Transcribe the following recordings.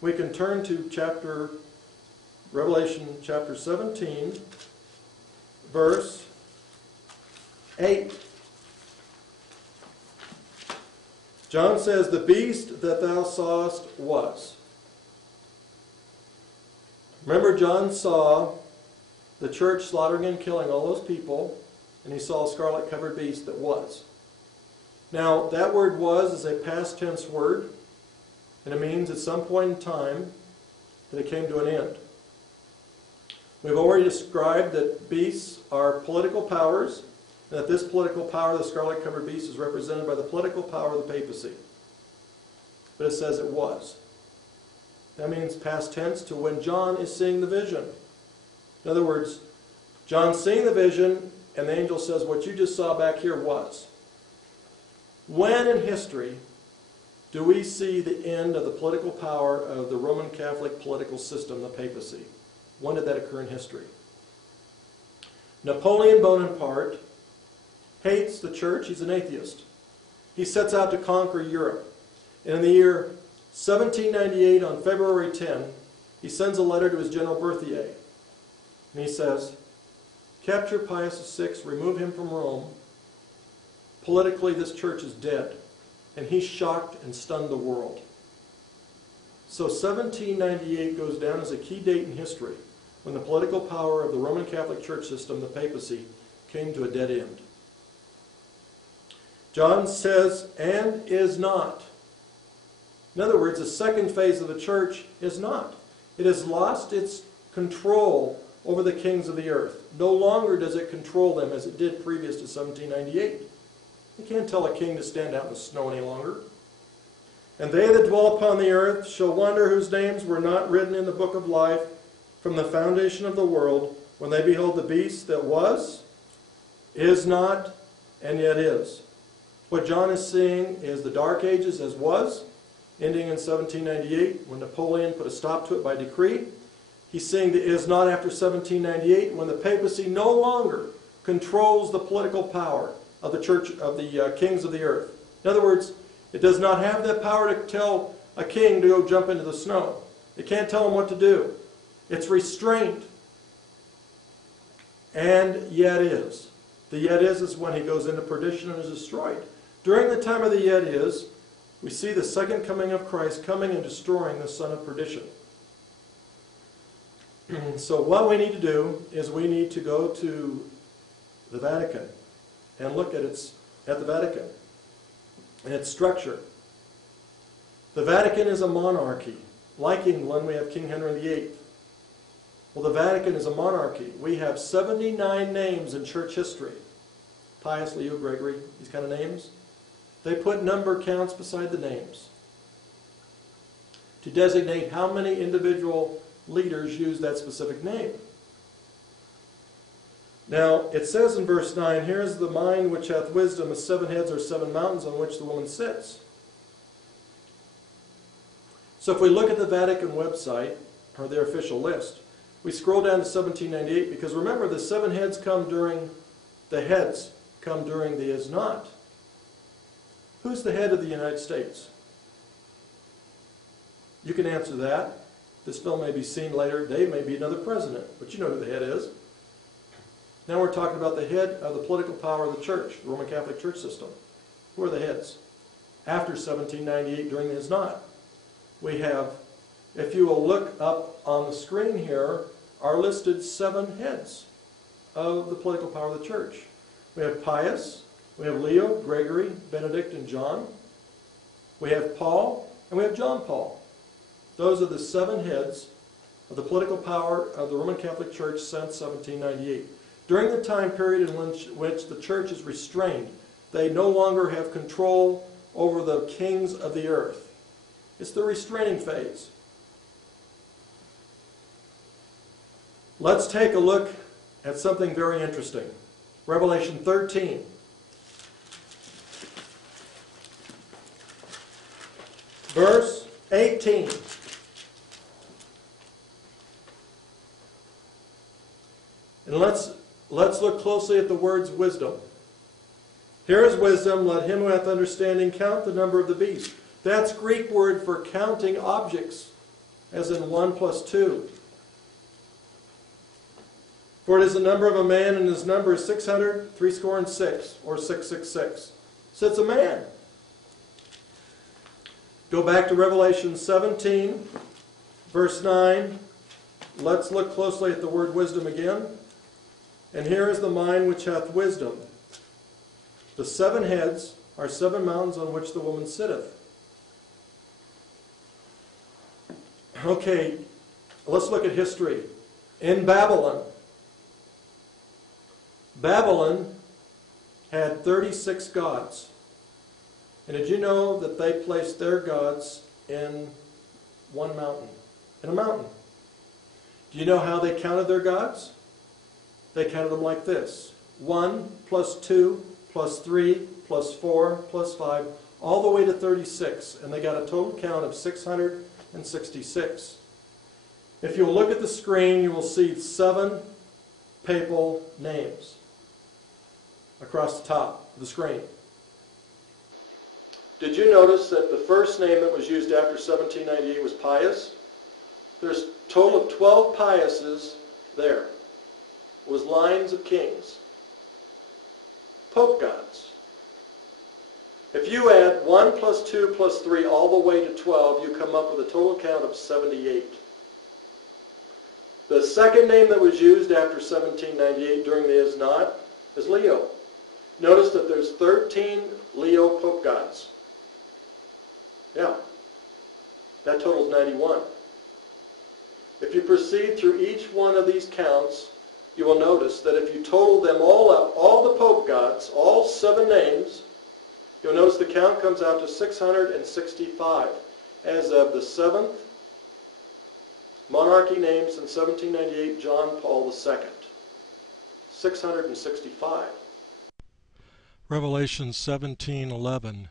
we can turn to Revelation chapter 17, verse 8. John says, "The beast that thou sawest was." Remember, John saw the church slaughtering and killing all those people, and he saw a scarlet-covered beast that was. Now, that word "was" is a past tense word, and it means at some point in time that it came to an end. We've already described that beasts are political powers, and that this political power, the scarlet-covered beast, is represented by the political power of the papacy. But it says it was. That means past tense to when John is seeing the vision. In other words, John's seeing the vision, and the angel says, what you just saw back here was. When in history do we see the end of the political power of the Roman Catholic political system, the papacy? When did that occur in history? Napoleon Bonaparte hates the church. He's an atheist. He sets out to conquer Europe. And in the year 1798, on February 10, he sends a letter to his General Berthier. And he says, "Capture Pius VI, remove him from Rome. Politically, this church is dead." And he shocked and stunned the world. So 1798 goes down as a key date in history when the political power of the Roman Catholic Church system, the papacy, came to a dead end. John says, "and is not." In other words, the second phase of the church is not. It has lost its control over the kings of the earth. No longer does it control them as it did previous to 1798. You can't tell a king to stand out in the snow any longer. "And they that dwell upon the earth shall wonder whose names were not written in the book of life from the foundation of the world, when they behold the beast that was, is not, and yet is." What John is seeing is the Dark Ages as was, ending in 1798 when Napoleon put a stop to it by decree. He's seeing the is not after 1798 when the papacy no longer controls the political power of the church, of the kings of the earth. In other words, it does not have the power to tell a king to go jump into the snow. It can't tell him what to do. It's restraint. And yet is. The yet is when he goes into perdition and is destroyed. During the time of the yet is, we see the second coming of Christ coming and destroying the son of perdition. So what we need to do is we need to go to the Vatican and look at the Vatican and its structure. The Vatican is a monarchy. Like England, we have King Henry VIII. Well, the Vatican is a monarchy. We have 79 names in church history. Pius, Leo, Gregory, these kind of names. They put number counts beside the names to designate how many individual leaders use that specific name. Now, it says in verse 9, "Here is the mind which hath wisdom, as 7 heads or 7 mountains on which the woman sits." So if we look at the Vatican website, or their official list, we scroll down to 1798, because remember, the 7 heads come during the is not. Who's the head of the United States? You can answer that. This film may be seen later. Dave may be another president, but you know who the head is. Now we're talking about the head of the political power of the church, the Roman Catholic Church system. Who are the heads? After 1798, during the is not. We have, if you will look up on the screen here, are listed 7 heads of the political power of the church. We have Pius, we have Leo, Gregory, Benedict, and John. We have Paul, and we have John Paul. Those are the 7 heads of the political power of the Roman Catholic Church since 1798. During the time period in which the church is restrained, they no longer have control over the kings of the earth. It's the restraining phase. Let's take a look at something very interesting. Revelation 13. Verse 18. And let's look closely at the words wisdom. Here is wisdom, let him who hath understanding count the number of the beast. That's Greek word for counting objects. as in 1 plus 2. For it is the number of a man, and his number is 666, or 666. So it's a man. Go back to Revelation 17, verse 9. Let's look closely at the word wisdom again. And here is the mind which hath wisdom. The 7 heads are 7 mountains on which the woman sitteth. Okay, let's look at history. In Babylon, Babylon had 36 gods. And did you know that they placed their gods in one mountain? In a mountain. Do you know how they counted their gods? They counted them like this. 1 plus 2 plus 3 plus 4 plus 5, all the way to 36. And they got a total count of 666. If you'll look at the screen, you will see 7 papal names across the top of the screen. Did you notice that the first name that was used after 1798 was Pius? There's a total of 12 Piuses there. It was lines of kings. Pope gods. If you add 1 plus 2 plus 3 all the way to 12, you come up with a total count of 78. The second name that was used after 1798 during the Is Not is Leo. Notice that there's 13 Leo Pope gods. Yeah, that totals 91. If you proceed through each one of these counts, you will notice that if you total them all up, all the Pope gods, all 7 names, you'll notice the count comes out to 665 as of the 7th monarchy named since 1798, John Paul II. 665. Revelation 17:11.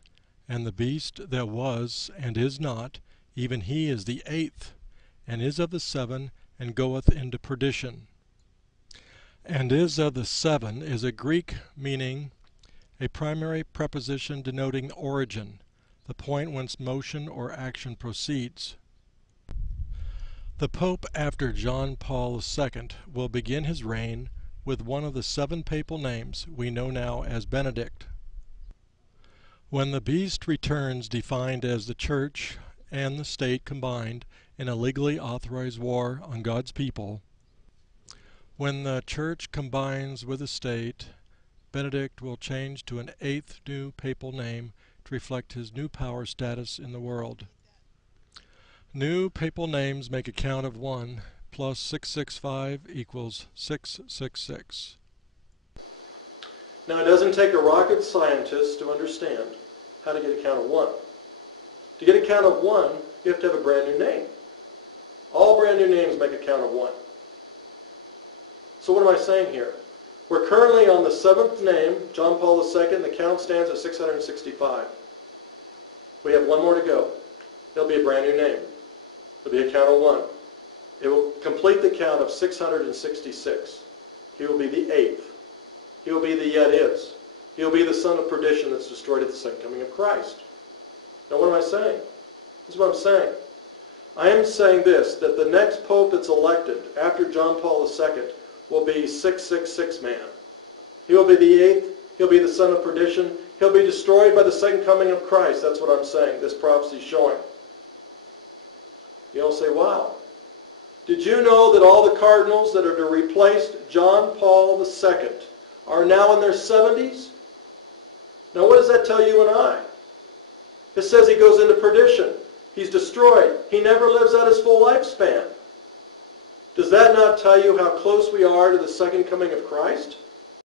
And the beast that was and is not, even he is the 8th, and is of the 7, and goeth into perdition. And is of the 7 is a Greek meaning a primary preposition denoting origin, the point whence motion or action proceeds. The Pope after John Paul II will begin his reign with one of the 7 papal names we know now as Benedict. When the beast returns defined as the Church and the State combined in a legally authorized war on God's people, when the Church combines with the State, Benedict will change to an 8th new papal name to reflect his new power status in the world. New papal names make a count of 1 plus 665 equals 666. Now, it doesn't take a rocket scientist to understand how to get a count of 1. To get a count of 1, you have to have a brand new name. All brand new names make a count of 1. So what am I saying here? We're currently on the 7th name, John Paul II. The count stands at 665. We have 1 more to go. It'll be a brand new name. It'll be a count of 1. It will complete the count of 666. He will be the 8th. He will be the yet is. He will be the son of perdition that's destroyed at the second coming of Christ. Now what am I saying? This is what I'm saying. I am saying this, that the next pope that's elected after John Paul II will be 666 man. He will be the 8th. He'll be the son of perdition. He'll be destroyed by the second coming of Christ. That's what I'm saying. This prophecy is showing. You'll say, wow. Did you know that all the cardinals that are to replace John Paul II are now in their 70s? Now what does that tell you and I? It says he goes into perdition. He's destroyed. He never lives out his full lifespan. Does that not tell you how close we are to the second coming of Christ?